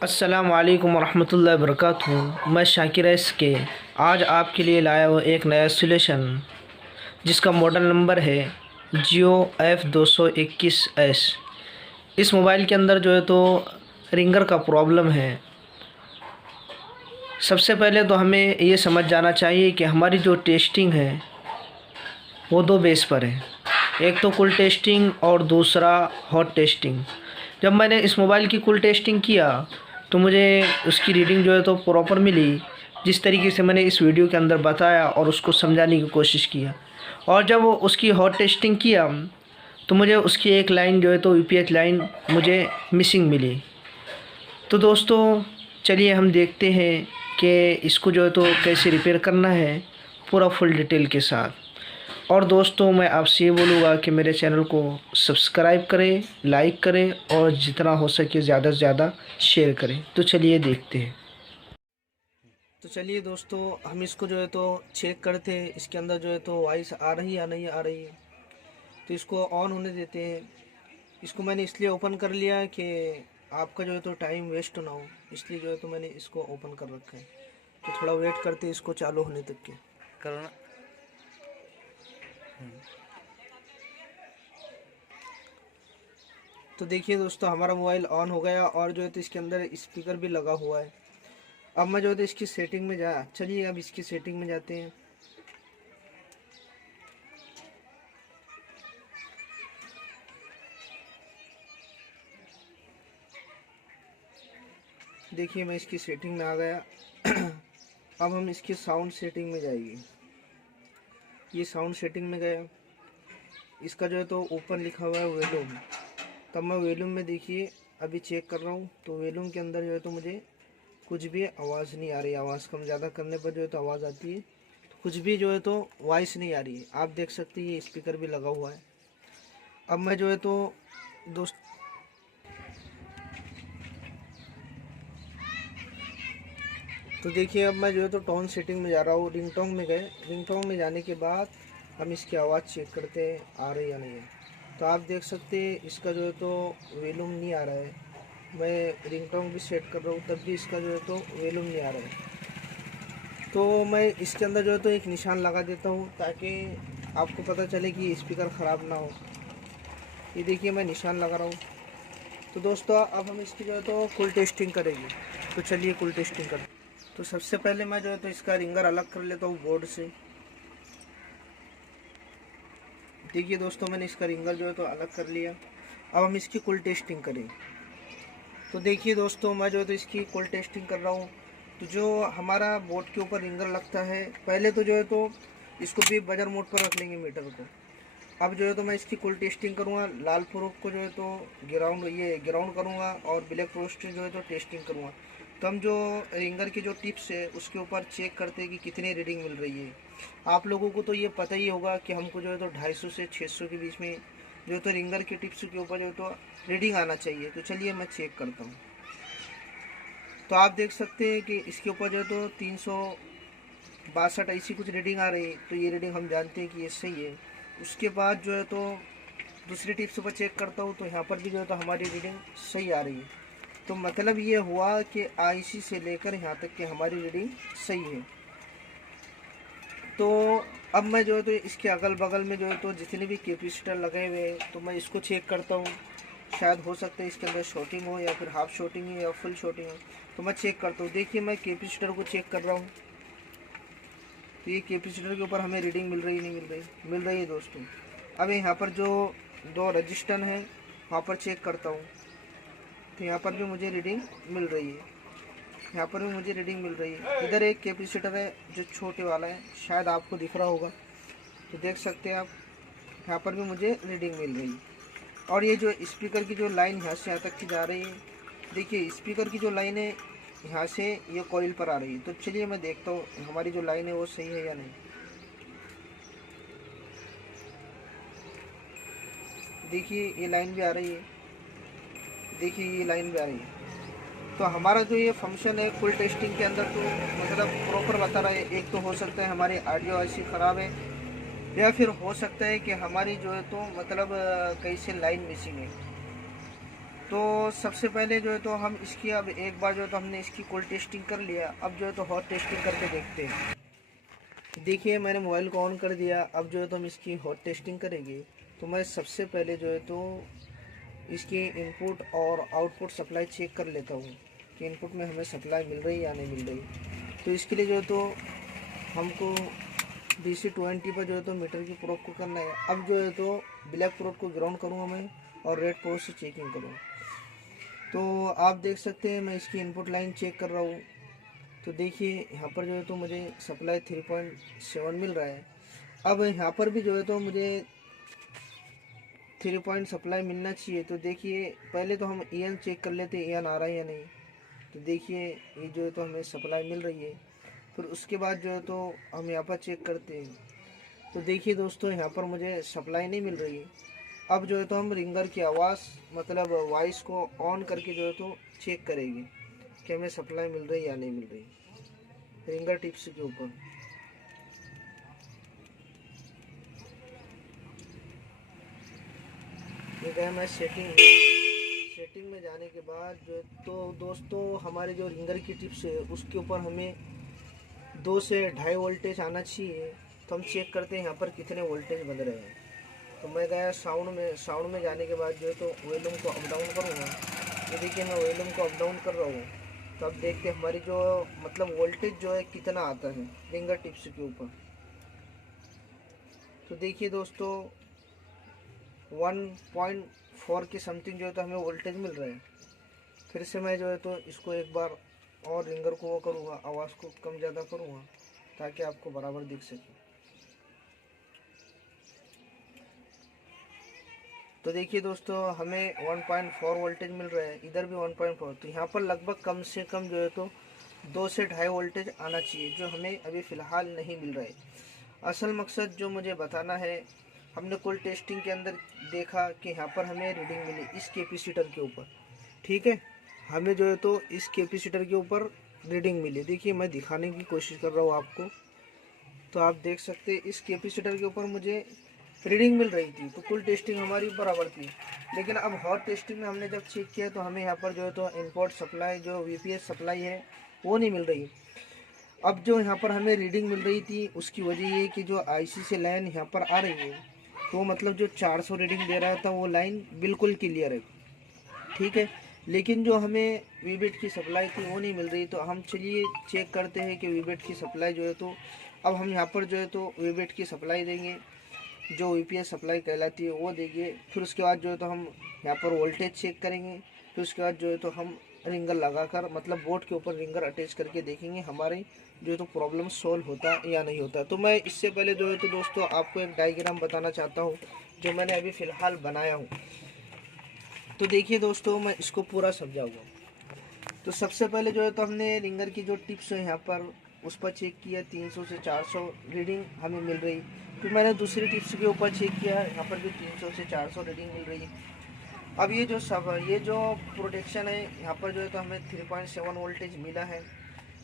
अस्सलाम वालेकुम वरहमतुल्लाहि वबरकातुहू। मैं शाकिर एस के आज आपके लिए लाया हूँ एक नया सोल्यूशन जिसका मॉडल नंबर है जियो F221S। इस मोबाइल के अंदर जो है तो रिंगर का प्रॉब्लम है। सबसे पहले तो हमें ये समझ जाना चाहिए कि हमारी जो टेस्टिंग है वो दो बेस पर है। एक तो कुल टेस्टिंग और दूसरा हॉट टेस्टिंग। जब मैंने इस मोबाइल की कुल टेस्टिंग किया तो मुझे उसकी रीडिंग जो है तो प्रॉपर मिली, जिस तरीके से मैंने इस वीडियो के अंदर बताया और उसको समझाने की कोशिश किया। और जब वो उसकी हॉट टेस्टिंग किया तो मुझे उसकी एक लाइन जो है तो वीपीएच लाइन मुझे मिसिंग मिली। तो दोस्तों चलिए हम देखते हैं कि इसको जो है तो कैसे रिपेयर करना है पूरा फुल डिटेल के साथ। और दोस्तों मैं आपसे ये बोलूँगा कि मेरे चैनल को सब्सक्राइब करें, लाइक करें और जितना हो सके ज़्यादा से ज़्यादा शेयर करें। तो चलिए देखते हैं। तो चलिए दोस्तों हम इसको जो है तो चेक करते हैं इसके अंदर जो है तो वॉइस आ रही है या नहीं आ रही है। तो इसको ऑन होने देते हैं। इसको मैंने इसलिए ओपन कर लिया कि आपका जो है तो टाइम वेस्ट ना हो, इसलिए जो है तो मैंने इसको ओपन कर रखा है। तो थोड़ा वेट करते हैं इसको चालू होने तक के करना। तो देखिए दोस्तों हमारा मोबाइल ऑन हो गया और जो है तो इसके अंदर स्पीकर भी लगा हुआ है। अब मैं जो है तो इसकी सेटिंग में चलिए अब इसकी सेटिंग में जाते हैं। देखिए मैं इसकी सेटिंग में आ गया। अब हम इसकी साउंड सेटिंग में जाएंगे। ये साउंड सेटिंग में गया, इसका जो है तो ऊपर लिखा हुआ है वॉल्यूम। तब मैं वॉल्यूम में देखिए अभी चेक कर रहा हूँ तो वॉल्यूम के अंदर जो है तो मुझे कुछ भी आवाज़ नहीं आ रही। आवाज़ कम ज़्यादा करने पर जो है तो आवाज़ आती है, तो कुछ भी जो है तो वॉइस नहीं आ रही है। आप देख सकते हैं ये स्पीकर भी लगा हुआ है। अब मैं जो है तो दोस्त तो देखिए अब मैं जो है तो टोन सेटिंग में जा रहा हूँ। रिंगटोन में गए, रिंगटोन में जाने के बाद हम इसकी आवाज़ चेक करते हैं आ रही या नहीं है। तो आप देख सकते हैं इसका जो है तो वॉल्यूम नहीं आ रहा है। मैं रिंगटोन भी सेट कर रहा हूँ तब भी इसका जो है तो वॉल्यूम नहीं आ रहा है। तो मैं इसके अंदर जो है तो एक निशान लगा देता हूँ ताकि आपको पता चले कि स्पीकर ख़राब ना हो। ये देखिए मैं निशान लगा रहा हूँ। तो दोस्तों अब हम इसकी जो है तो कुल टेस्टिंग करेंगे। तो चलिए कुल टेस्टिंग करें। तो सबसे पहले मैं जो है तो इसका रिंगर अलग कर लेता हूँ बोर्ड से। देखिए दोस्तों मैंने इसका रिंगर जो है तो अलग कर लिया। अब हम इसकी कुल टेस्टिंग करें। तो देखिए दोस्तों मैं जो है तो इसकी कुल टेस्टिंग कर रहा हूँ। तो जो हमारा बोर्ड के ऊपर रिंगर लगता है, पहले तो जो है तो इसको भी बजर मोड पर रख लेंगे मीटर को। अब जो है तो मैं इसकी कुल टेस्टिंग करूँगा। लाल प्रूफ को जो है तो ग्राउंड करूँगा और ब्लैक प्रोस्ट जो है तो टेस्टिंग करूँगा। तो हम जो रिंगर की जो टिप्स है उसके ऊपर चेक करते हैं कि कितनी रीडिंग मिल रही है। आप लोगों को तो ये पता ही होगा कि हमको जो है तो 250 से 600 के बीच में जो है तो रिंगर के टिप्स के ऊपर जो है तो रीडिंग आना चाहिए। तो चलिए मैं चेक करता हूँ। तो आप देख सकते हैं कि इसके ऊपर जो है तो 362 ऐसी कुछ रीडिंग आ रही है। तो ये रीडिंग हम जानते हैं कि ये सही है। उसके बाद जो है तो दूसरी टिप्स पर चेक करता हूँ तो यहाँ पर भी जो है तो हमारी रीडिंग सही आ रही है। तो मतलब ये हुआ कि आईसी से लेकर यहाँ तक कि हमारी रीडिंग सही है। तो अब मैं जो है तो इसके अगल बगल में जो है तो जितने भी कैपेसिटर लगे हुए हैं तो मैं इसको चेक करता हूँ। शायद हो सकता है इसके अंदर शॉर्टिंग हो या फिर हाफ शॉर्टिंग हो या फुल शॉर्टिंग हो। तो मैं चेक करता हूँ। देखिए मैं कैपेसिटर को चेक कर रहा हूँ। तो ये कैपेसिटर के ऊपर हमें रीडिंग मिल रही नहीं मिल रही है दोस्तों। अब यहाँ पर जो दो रजिस्टर हैं वहाँ पर चेक करता हूँ। तो यहाँ पर भी मुझे रीडिंग मिल रही है, यहाँ पर भी मुझे रीडिंग मिल रही है। इधर एक कैपेसिटर है जो छोटे वाला है, शायद आपको दिख रहा होगा। तो देख सकते हैं आप, यहाँ पर भी मुझे रीडिंग मिल रही है। और ये जो स्पीकर की जो लाइन यहाँ से यहाँ तक की जा रही है, देखिए स्पीकर की जो लाइन है यहाँ से ये कॉइल पर आ रही है। तो चलिए मैं देखता हूँ हमारी जो लाइन है वो सही है या नहीं। देखिए ये लाइन भी आ रही है, देखिए ये लाइन भी आ रही है। तो हमारा जो ये फंक्शन है फुल टेस्टिंग के अंदर तो मतलब प्रॉपर बता रहा है। एक तो हो सकता है हमारी ऑडियो ऐसी ख़राब है या फिर हो सकता है कि हमारी जो है तो मतलब कहीं से लाइन मिसिंग है। तो सबसे पहले जो है तो हम इसकी अब एक बार जो है तो हमने इसकी कोल्ड टेस्टिंग कर लिया, अब जो है तो हॉट टेस्टिंग करके देखते हैं। देखिए मैंने मोबाइल को ऑन कर दिया, अब जो है तो हम इसकी हॉट टेस्टिंग करेंगे। तो मैं सबसे पहले जो है तो इसकी इनपुट और आउटपुट सप्लाई चेक कर लेता हूँ कि इनपुट में हमें सप्लाई मिल रही है या नहीं मिल रही। तो इसके लिए जो है तो हमको DC-20 पर जो है तो मीटर की प्रोब को करना है। अब जो है तो ब्लैक प्रोब को ग्राउंड करूँगा मैं और रेड प्रोब से चेकिंग करूँ। तो आप देख सकते हैं मैं इसकी इनपुट लाइन चेक कर रहा हूँ। तो देखिए यहाँ पर जो है तो मुझे सप्लाई 3.7 मिल रहा है। अब यहाँ पर भी जो है तो मुझे 3 पॉइंट सप्लाई मिलना चाहिए। तो देखिए पहले तो हम EN चेक कर लेते हैं EN आ रहा है या नहीं। तो देखिए ये जो है तो हमें सप्लाई मिल रही है। फिर उसके बाद जो है तो हम यहाँ पर चेक करते हैं। तो देखिए दोस्तों यहाँ पर मुझे सप्लाई नहीं मिल रही है। अब जो है तो हम रिंगर की आवाज़ मतलब वॉइस को ऑन करके जो है तो चेक करेंगे कि हमें सप्लाई मिल रही है या नहीं मिल रही रिंगर टिप्स के ऊपर। ये गया मैं सेटिंग में जाने के बाद जो तो दोस्तों हमारे जो रिंगर की टिप्स है उसके ऊपर हमें 2 से 2.5 वोल्टेज आना चाहिए। तो हम चेक करते हैं यहाँ पर कितने वोल्टेज बन रहे हैं। तो मैं गया साउंड में जाने के बाद जो है तो वॉल्यूम को अप डाउन करूँगा। ये देखिए मैं वॉल्यूम को अप डाउन कर रहा हूँ। तो अब देखते हैं हमारी जो मतलब वोल्टेज जो है कितना आता है रिंगर टिप्स के ऊपर। तो देखिए दोस्तों 1.4 के समथिंग जो है तो हमें वोल्टेज मिल रहा है। फिर से मैं जो है तो इसको एक बार और रिंगर को वो करूँगा, आवाज़ को कम ज़्यादा करूँगा ताकि आपको बराबर दिख सके। तो देखिए दोस्तों हमें 1.4 वोल्टेज मिल रहा है, इधर भी 1.4। तो यहाँ पर लगभग कम से कम जो है तो 2 से 2.5 वोल्टेज आना चाहिए, जो हमें अभी फ़िलहाल नहीं मिल रहा है। असल मकसद जो मुझे बताना है, हमने कुल टेस्टिंग के अंदर देखा कि यहाँ पर हमें रीडिंग मिली इस कैपेसिटर के ऊपर। ठीक है, हमें जो है तो इस कैपेसिटर के ऊपर रीडिंग मिली। देखिए मैं दिखाने की कोशिश कर रहा हूँ आपको। तो आप देख सकते हैं इस कैपेसिटर के ऊपर मुझे रीडिंग मिल रही थी। तो कुल टेस्टिंग हमारी बराबर थी। लेकिन अब हॉट टेस्टिंग में हमने जब चेक किया तो हमें यहाँ पर जो है तो इंपोर्ट सप्लाई जो VPS सप्लाई है वो नहीं मिल रही। अब जो यहाँ पर हमें रीडिंग मिल रही थी उसकी वजह ये कि जो IC से लाइन यहाँ पर आ रही है तो मतलब जो 400 रीडिंग दे रहा था वो लाइन बिल्कुल क्लियर है। ठीक है, लेकिन जो हमें वीबेट की सप्लाई थी वो नहीं मिल रही। तो हम चलिए चेक करते हैं कि वीबेट की सप्लाई जो है तो अब हम यहाँ पर जो है तो वीबेट की सप्लाई देंगे, जो VPS सप्लाई कहलाती है वो देंगे। फिर उसके बाद जो है तो हम यहाँ पर वोल्टेज चेक करेंगे। फिर उसके बाद जो है तो हम रिंगर लगाकर मतलब बोर्ड के ऊपर रिंगर अटैच करके देखेंगे हमारी जो है तो प्रॉब्लम सोल्व होता है या नहीं होता। तो मैं इससे पहले जो है तो दोस्तों आपको एक डायग्राम बताना चाहता हूँ जो मैंने अभी फ़िलहाल बनाया हूँ। तो देखिए दोस्तों मैं इसको पूरा समझाऊँगा। तो सबसे पहले जो है तो हमने रिंगर की जो टिप्स है यहाँ पर उस पर चेक किया, 300 से 400 रीडिंग हमें मिल रही। फिर मैंने दूसरी टिप्स के ऊपर चेक किया, यहाँ पर भी 300 से 400 रीडिंग मिल रही। अब ये जो प्रोटेक्शन है यहाँ पर जो है तो हमें 3.7 वोल्टेज मिला है।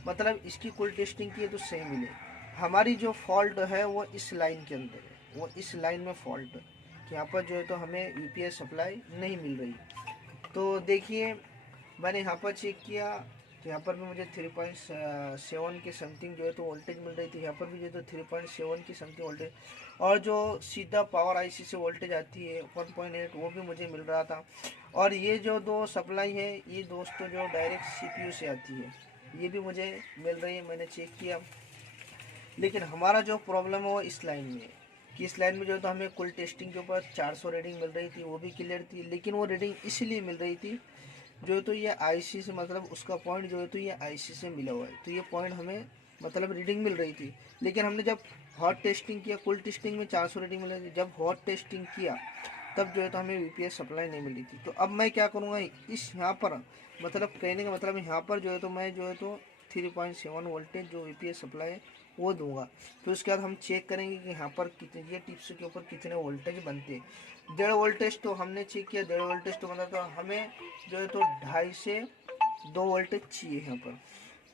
मतलब इसकी कुल टेस्टिंग की है तो सही मिले। हमारी जो फॉल्ट है वो इस लाइन के अंदर है, वो इस लाइन में फॉल्ट है कि यहाँ पर जो है तो हमें VPS सप्लाई नहीं मिल रही। तो देखिए मैंने यहाँ पर चेक किया तो यहाँ पर भी मुझे 3.7 के समथिंग जो है तो वोल्टेज मिल रही थी। यहाँ पर भी जो है तो 3.7 की समथिंग वोल्टेज, और जो सीधा पावर IC से वोल्टेज आती है 1.8 वो भी मुझे मिल रहा था। और ये जो दो सप्लाई है ये दोस्तों जो डायरेक्ट CPU से आती है ये भी मुझे मिल रही है, मैंने चेक किया। लेकिन हमारा जो प्रॉब्लम है वो इस लाइन में है कि इस लाइन में जो है तो हमें कुल टेस्टिंग के ऊपर 400 रीडिंग मिल रही थी, वो भी क्लियर थी। लेकिन वो रीडिंग इसलिए मिल रही थी जो है तो ये IC से मतलब उसका पॉइंट जो है तो ये IC से मिला हुआ है, तो ये पॉइंट हमें मतलब रीडिंग मिल रही थी। लेकिन हमने जब हॉट टेस्टिंग किया, कुल टेस्टिंग में 400 रीडिंग मिल रही थी, जब हॉट टेस्टिंग किया तब जो है तो हमें VPS सप्लाई नहीं मिली थी। तो अब मैं क्या करूँगा, इस यहाँ पर मतलब कहने का मतलब यहाँ पर जो है तो मैं जो है तो 3.7 वोल्टेज जो VPS सप्लाई है वो दूंगा। फिर उसके बाद हम चेक करेंगे कि यहाँ पर कितने ये टिप्स के ऊपर कितने वोल्टेज बनते हैं। 1.5 वोल्टेज तो हमने चेक किया, 1.5 वोल्टेज तो मतलब तो हमें जो है तो 2.5 से 2 वोल्टेज चाहिए यहाँ पर।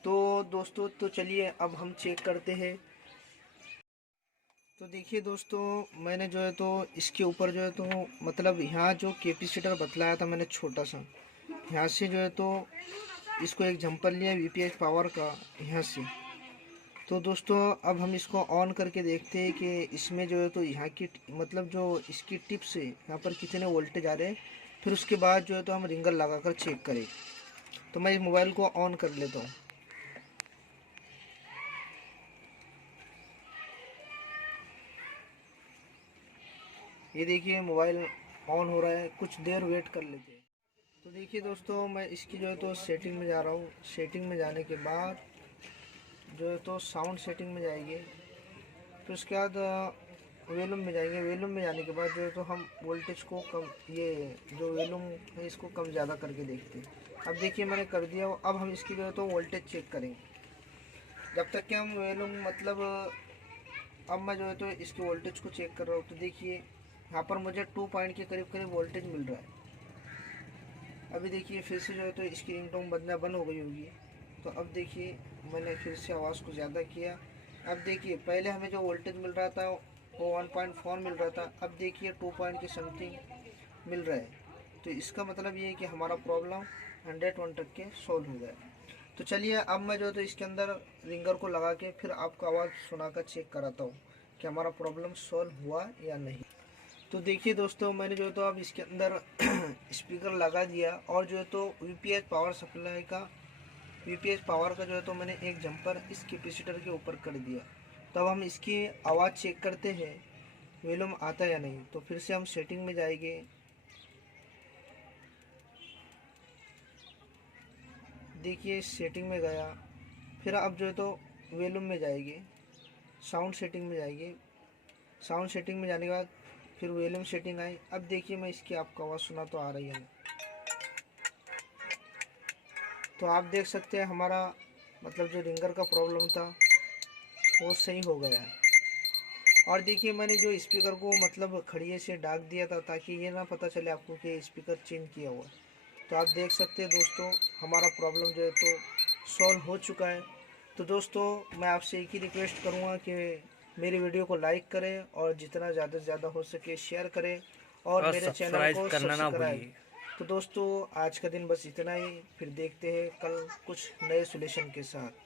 तो दोस्तों तो चलिए अब हम चेक करते हैं। तो देखिए दोस्तों, मैंने जो है तो इसके ऊपर जो है तो मतलब यहाँ जो कैपेसिटर बतलाया था मैंने छोटा सा, यहाँ से जो है तो इसको एक जंपर लिया वीपीएस पावर का यहाँ से। तो दोस्तों अब हम इसको ऑन करके देखते हैं कि इसमें जो है तो यहाँ की मतलब जो इसकी टिप से यहाँ पर कितने वोल्टेज आ रहे हैं। फिर उसके बाद जो है तो हम रिंगर लगाकर चेक करें। तो मैं इस मोबाइल को ऑन कर लेता हूँ। ये देखिए मोबाइल ऑन हो रहा है, कुछ देर वेट कर लेते हैं। तो देखिए दोस्तों, मैं इसकी जो है तो सेटिंग में जा रहा हूँ। सेटिंग में जाने के बाद जो है तो साउंड सेटिंग में जाएंगे, फिर उसके बाद वॉल्यूम में जाएंगे। वॉल्यूम में जाने के बाद जो है तो हम वोल्टेज को कम, ये जो वॉल्यूम है इसको कम ज़्यादा करके देखते हैं। अब देखिए मैंने कर दिया। अब हम इसकी जो है तो वोल्टेज चेक करेंगे जब तक कि हम वॉल्यूम मतलब अब मैं जो है तो इसकी वोल्टेज को चेक कर रहा हूँ। तो देखिए यहाँ पर मुझे 2 पॉइंट के करीब करीब वोल्टेज मिल रहा है। अभी देखिए फिर से जो है तो इसकी रिंगटोन बजना बंद हो गई होगी। तो अब देखिए मैंने फिर से आवाज़ को ज़्यादा किया। अब देखिए पहले हमें जो वोल्टेज मिल रहा था वो 1.4 मिल रहा था, अब देखिए 2 पॉइंट के समथिंग मिल रहा है। तो इसका मतलब ये है कि हमारा प्रॉब्लम 101% सॉल्व हो गया। तो चलिए अब मैं जो है तो इसके अंदर रिंगर को लगा के फिर आपको आवाज़ सुनाकर चेक कराता हूँ कि हमारा प्रॉब्लम सॉल्व हुआ या नहीं। तो देखिए दोस्तों, मैंने जो है तो अब इसके अंदर स्पीकर लगा दिया और जो है तो वीपीएस पावर सप्लाई का वीपीएस पावर का जो है तो मैंने एक जंपर इस कैपेसिटर के ऊपर कर दिया। तो अब हम इसकी आवाज़ चेक करते हैं वॉल्यूम आता है या नहीं। तो फिर से हम सेटिंग में जाएंगे। देखिए सेटिंग में गया, फिर अब जो है तो वॉल्यूम में जाएंगे, साउंड सेटिंग में जाएंगे। साउंड सेटिंग में जाने के बाद फिर वॉल्यूम सेटिंग आई। अब देखिए मैं इसकी आपको आवाज़ सुना तो आ रही है। तो आप देख सकते हैं हमारा मतलब जो रिंगर का प्रॉब्लम था वो सही हो गया है। और देखिए मैंने जो स्पीकर को मतलब खड़िए से ढक दिया था ताकि ये ना पता चले आपको कि स्पीकर चेंज किया हुआ है। तो आप देख सकते हैं दोस्तों हमारा प्रॉब्लम जो है तो सॉल्व हो चुका है। तो दोस्तों मैं आपसे एक ही रिक्वेस्ट करूँगा कि मेरी वीडियो को लाइक करें और जितना ज़्यादा से ज़्यादा हो सके शेयर करें और मेरे चैनल को सब्सक्राइब। तो दोस्तों आज का दिन बस इतना ही, फिर देखते हैं कल कुछ नए सॉल्यूशन के साथ।